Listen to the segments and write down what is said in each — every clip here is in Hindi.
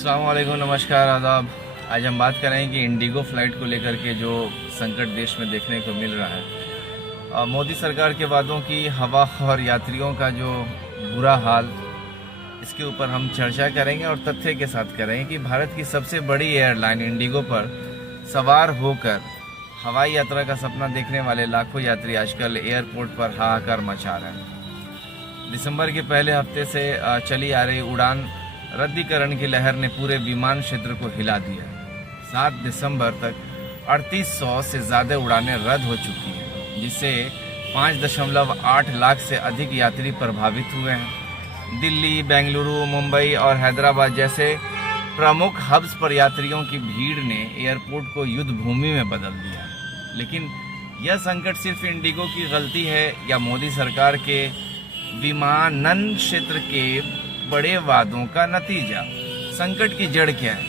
अस्सलाम वालेकुम, नमस्कार, आदाब। आज हम बात करेंगे कि इंडिगो फ़्लाइट को लेकर के जो संकट देश में देखने को मिल रहा है। मोदी सरकार के वादों की हवा और यात्रियों का जो बुरा हाल, इसके ऊपर हम चर्चा करेंगे और तथ्य के साथ करेंगे कि भारत की सबसे बड़ी एयरलाइन इंडिगो पर सवार होकर हवाई यात्रा का सपना देखने वाले लाखों यात्री आजकल एयरपोर्ट पर हाहाकार मचा रहे हैं। दिसंबर के पहले हफ्ते से चली आ रही उड़ान रद्दीकरण की लहर ने पूरे विमान क्षेत्र को हिला दिया। 7 दिसंबर तक 3800 से ज़्यादा उड़ानें रद्द हो चुकी हैं, जिससे 5.8 लाख से अधिक यात्री प्रभावित हुए हैं। दिल्ली, बेंगलुरु, मुंबई और हैदराबाद जैसे प्रमुख हब्स पर यात्रियों की भीड़ ने एयरपोर्ट को युद्ध भूमि में बदल दिया। लेकिन यह संकट सिर्फ इंडिगो की गलती है या मोदी सरकार के विमानन क्षेत्र के बड़े वादों का नतीजा? संकट की जड़ क्या है?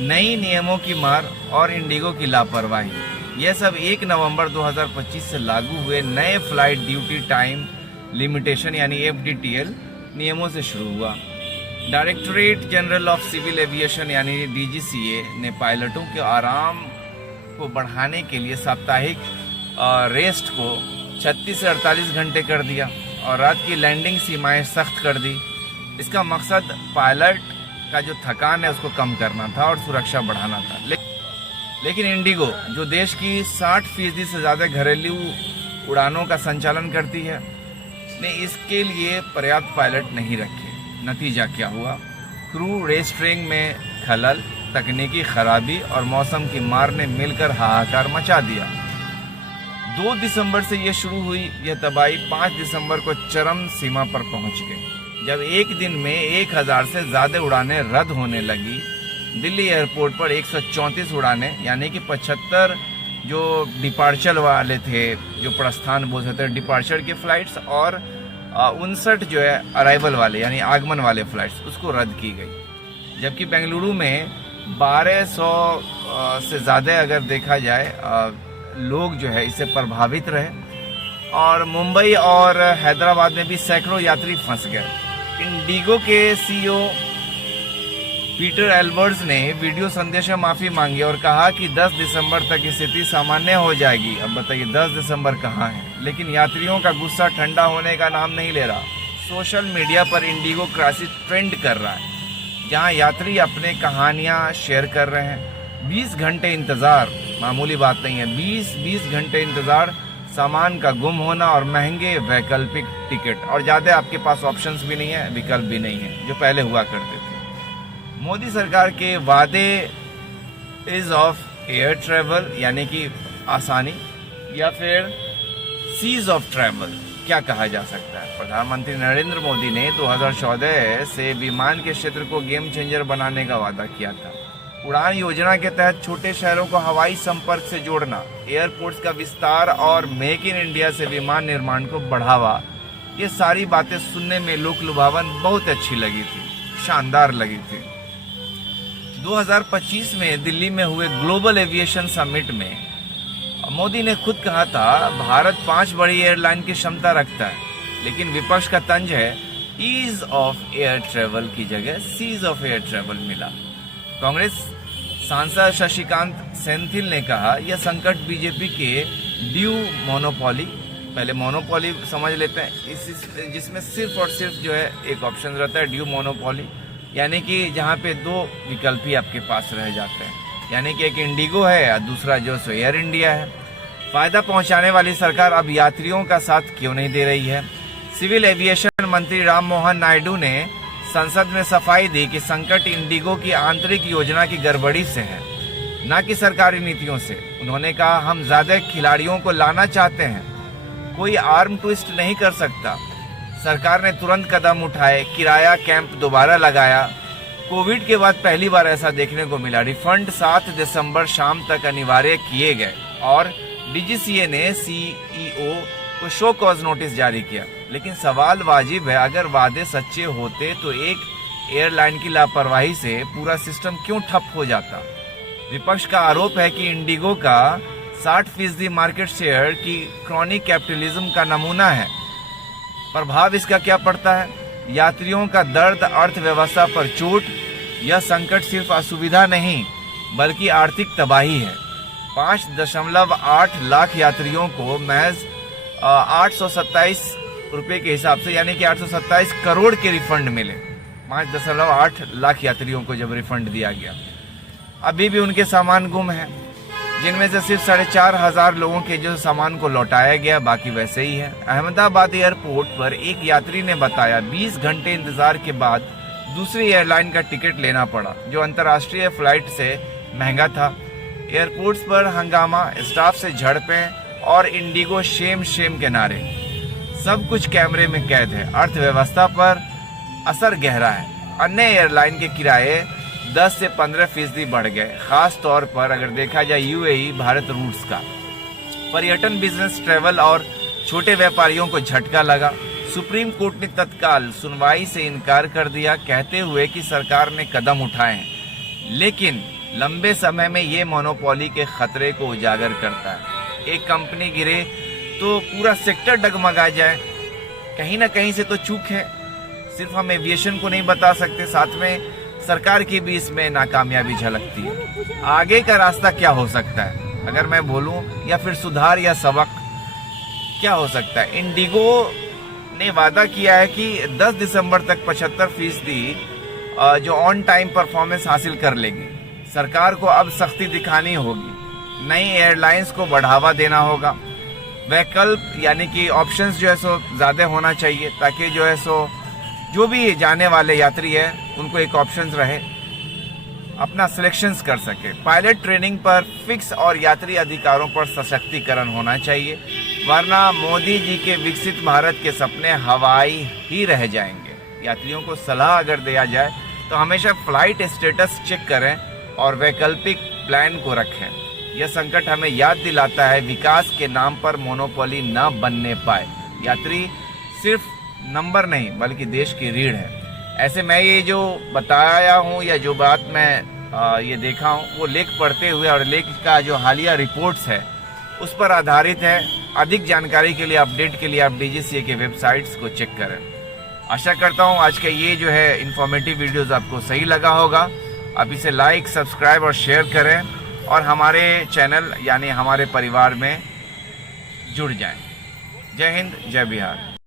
नई नियमों की मार और इंडिगो की लापरवाही। यह सब 1 नवंबर 2025 से लागू हुए नए फ्लाइट ड्यूटी टाइम लिमिटेशन यानी FDTL नियमों से शुरू हुआ। Directorate General of Civil Aviation यानी DGCA ने पायलटों के आराम को बढ़ाने के लिए साप्ताहिक रेस्ट को 36 से 48 घंटे कर दिया और रात की लैंडिंग सीमाएं सख्त कर दी। इसका मकसद पायलट का जो थकान है उसको कम करना था और सुरक्षा बढ़ाना था। लेकिन इंडिगो, जो देश की 60% से ज़्यादा घरेलू उड़ानों का संचालन करती है, ने इसके लिए पर्याप्त पायलट नहीं रखे। नतीजा क्या हुआ? क्रू रेस्ट्रिंग में खलल, तकनीकी खराबी और मौसम की मार ने मिलकर हाहाकार मचा दिया। 2 दिसंबर से ये शुरू हुई यह तबाही 5 दिसंबर को चरम सीमा पर पहुंच गई, जब एक दिन में 1000 से ज़्यादा उड़ानें रद्द होने लगी। दिल्ली एयरपोर्ट पर 134 उड़ानें यानी कि 75 जो डिपार्चर वाले थे, जो प्रस्थान बोल सकते हैं डिपार्चर के फ़्लाइट्स, और 59 जो है अराइवल वाले यानी आगमन वाले फ़्लाइट्स, उसको रद्द की गई। जबकि बेंगलुरु में 1200 से ज़्यादा अगर देखा जाए लोग जो है इससे प्रभावित रहे, और मुंबई और हैदराबाद में भी सैकड़ों यात्री फंस गए। इंडिगो के CEO पीटर एल्बर्ट्स ने वीडियो संदेश में माफ़ी मांगी और कहा कि 10 दिसंबर तक स्थिति सामान्य हो जाएगी। अब बताइए 10 दिसंबर कहाँ है? लेकिन यात्रियों का गुस्सा ठंडा होने का नाम नहीं ले रहा। सोशल मीडिया पर इंडिगो क्राइसिस ट्रेंड कर रहा है, जहाँ यात्री अपने कहानियाँ शेयर कर रहे हैं। 20 घंटे इंतज़ार मामूली बात नहीं है। 20 घंटे इंतज़ार, सामान का गुम होना और महंगे वैकल्पिक टिकट, और ज़्यादा आपके पास ऑप्शंस भी नहीं है, विकल्प भी नहीं है जो पहले हुआ करते थे। मोदी सरकार के वादे इज ऑफ एयर ट्रैवल यानी कि आसानी, या फिर सीज ऑफ ट्रैवल, क्या कहा जा सकता है? प्रधानमंत्री नरेंद्र मोदी ने 2014 से विमान के क्षेत्र को गेम चेंजर बनाने का वादा किया था। उड़ान योजना के तहत छोटे शहरों को हवाई संपर्क से जोड़ना, एयरपोर्ट्स का विस्तार और मेक इन इंडिया से विमान निर्माण को बढ़ावा, ये सारी बातें सुनने में लोक लुभावन बहुत अच्छी लगी थी, शानदार लगी थी। 2025 में दिल्ली में हुए ग्लोबल एविएशन समिट में मोदी ने खुद कहा था, भारत 5 बड़ी एयरलाइन की क्षमता रखता है, लेकिन विपक्ष का तंज है ईज ऑफ एयर ट्रेवल की जगह सीज ऑफ एयर ट्रेवल मिला। कांग्रेस सांसद शशिकांत सेंथिल ने कहा, यह संकट बीजेपी के ड्यू मोनोपोली, पहले मोनोपोली समझ लेते हैं, जिसमें सिर्फ और सिर्फ जो है एक ऑप्शन रहता है ड्यू मोनोपोली, यानी कि जहाँ पे 2 विकल्प ही आपके पास रह जाते हैं, यानी कि एक इंडिगो है और दूसरा जो सो एयर इंडिया है। फ़ायदा पहुँचाने वाली सरकार अब यात्रियों का साथ क्यों नहीं दे रही है? सिविल एविएशन मंत्री राम मोहन नायडू ने संसद में सफाई दी कि संकट इंडिगो की आंतरिक योजना की गड़बड़ी से है, न कि सरकारी नीतियों से। उन्होंने कहा, हम ज़्यादा खिलाड़ियों को लाना चाहते हैं, कोई आर्म ट्विस्ट नहीं कर सकता। सरकार ने तुरंत कदम उठाए, किराया कैंप दोबारा लगाया। कोविड के बाद पहली बार ऐसा देखने को मिला। रिफंड 7 दिसंबर शाम तक अनिवार्य किए गए और DGCA ने CEO को शो कॉज नोटिस जारी किया। लेकिन सवाल वाजिब है, अगर वादे सच्चे होते तो एक एयरलाइन की लापरवाही से पूरा सिस्टम क्यों ठप हो जाता? विपक्ष का आरोप है कि इंडिगो का 60% मार्केट शेयर की क्रॉनिक कैपिटलिज्म का नमूना है। प्रभाव इसका क्या पड़ता है? यात्रियों का दर्द, अर्थव्यवस्था पर चोट, यह संकट सिर्फ असुविधा नहीं बल्कि आर्थिक तबाही है। 5.8 लाख यात्रियों को महज 827 रुपये के हिसाब से यानी कि 827 करोड़ के रिफंड मिले। 5.8 लाख यात्रियों को जब रिफंड दिया गया, अभी भी उनके सामान गुम है, जिनमें से सिर्फ 4,500 लोगों के जो सामान को लौटाया गया, बाकी वैसे ही है। अहमदाबाद एयरपोर्ट पर एक यात्री ने बताया 20 घंटे इंतजार के बाद दूसरी एयरलाइन का टिकट लेना पड़ा, जो अंतर्राष्ट्रीय फ्लाइट से महंगा था। एयरपोर्ट्स पर हंगामा, स्टाफ से झड़पें और इंडिगो शेम शेम के नारे, सब कुछ कैमरे में कैद है। अर्थव्यवस्था पर असर गहरा है। अन्य एयरलाइन के किराए 10 से 15% बढ़ गए, खास तौर पर अगर देखा जाए यूएई भारत रूट्स का। पर्यटन, बिजनेस, ट्रैवल और छोटे व्यापारियों को झटका लगा। सुप्रीम कोर्ट ने तत्काल सुनवाई से इनकार कर दिया, कहते हुए कि सरकार ने कदम उठाए हैं, लेकिन लंबे समय में ये मोनोपोली के खतरे को उजागर करता है। एक कंपनी गिरे तो पूरा सेक्टर डगमगा जाए, कहीं ना कहीं से तो चूक है। सिर्फ हम एविएशन को नहीं बता सकते, साथ में सरकार की भी इसमें नाकामयाबी झलकती है। आगे का रास्ता क्या हो सकता है अगर मैं बोलूं, या फिर सुधार या सबक क्या हो सकता है? इंडिगो ने वादा किया है कि 10 दिसंबर तक 75% जो ऑन टाइम परफॉर्मेंस हासिल कर लेगी। सरकार को अब सख्ती दिखानी होगी, नई एयरलाइंस को बढ़ावा देना होगा, वैकल्प यानी कि ऑप्शंस जो है सो ज़्यादा होना चाहिए, ताकि जो है सो जो भी जाने वाले यात्री है उनको एक ऑप्शंस रहे, अपना सिलेक्शंस कर सके। पायलट ट्रेनिंग पर फिक्स और यात्री अधिकारों पर सशक्तिकरण होना चाहिए, वरना मोदी जी के विकसित भारत के सपने हवाई ही रह जाएंगे। यात्रियों को सलाह अगर दिया जाए तो हमेशा फ्लाइट स्टेटस चेक करें और वैकल्पिक प्लान को रखें। यह संकट हमें याद दिलाता है विकास के नाम पर मोनोपोली न बनने पाए। यात्री सिर्फ नंबर नहीं बल्कि देश की रीढ़ है। ऐसे मैं ये जो बताया हूँ या जो बात मैं ये देखा हूँ वो लेख पढ़ते हुए, और लेख का जो हालिया रिपोर्ट्स है उस पर आधारित है। अधिक जानकारी के लिए, अपडेट के लिए आप DGCA के वेबसाइट्स को चेक करें। आशा करता हूँ आज का ये जो है इन्फॉर्मेटिव वीडियोस आपको सही लगा होगा। आप इसे लाइक, सब्सक्राइब और शेयर करें और हमारे चैनल यानी हमारे परिवार में जुड़ जाएं। जय हिंद, जय बिहार।